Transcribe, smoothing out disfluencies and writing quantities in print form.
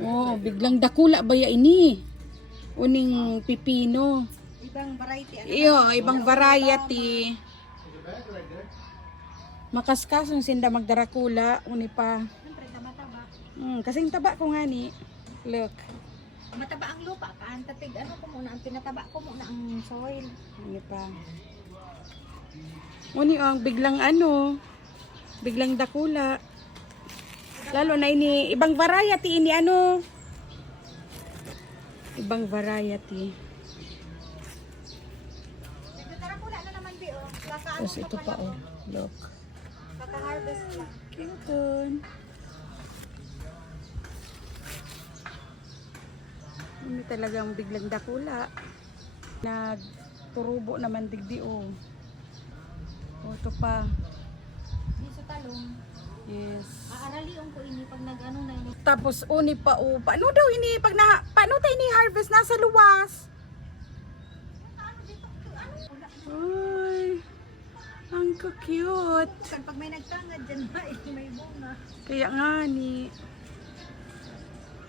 Oh, biglang dakula ba ya ini? Uning pipino. Ibang variety. Ano? Iyo, ibang variety. Makaskasong sinda magdarakula, uni pa. Siyempre, taba-taba. Kasing taba ko nga ni. Look. Mataba ang lupa. Kaantatig, ano ko muna, ang pinataba ko muna ang soil. Uni pa. Uni ang biglang ano, biglang dakula. Lalo na ini, ibang variety ini ano. Ibang variety. Nagtatarapula na naman, Bi, oh. Tapos ito pa oh. Look. Kaka-harvest na. Cute. Hindi talagang biglang dakula. Nagturubo naman digdi oh. Oh, ito pa. Di sa talong. Yes. Aaralion ko ini pag nag-ano na ini. Tapos uni pa oh. Paano daw ini pag na paano tayo ni harvest nasa luwas? Ay. Ang cute. Pag may nagtangad dyan, may bunga. Kaya nga ni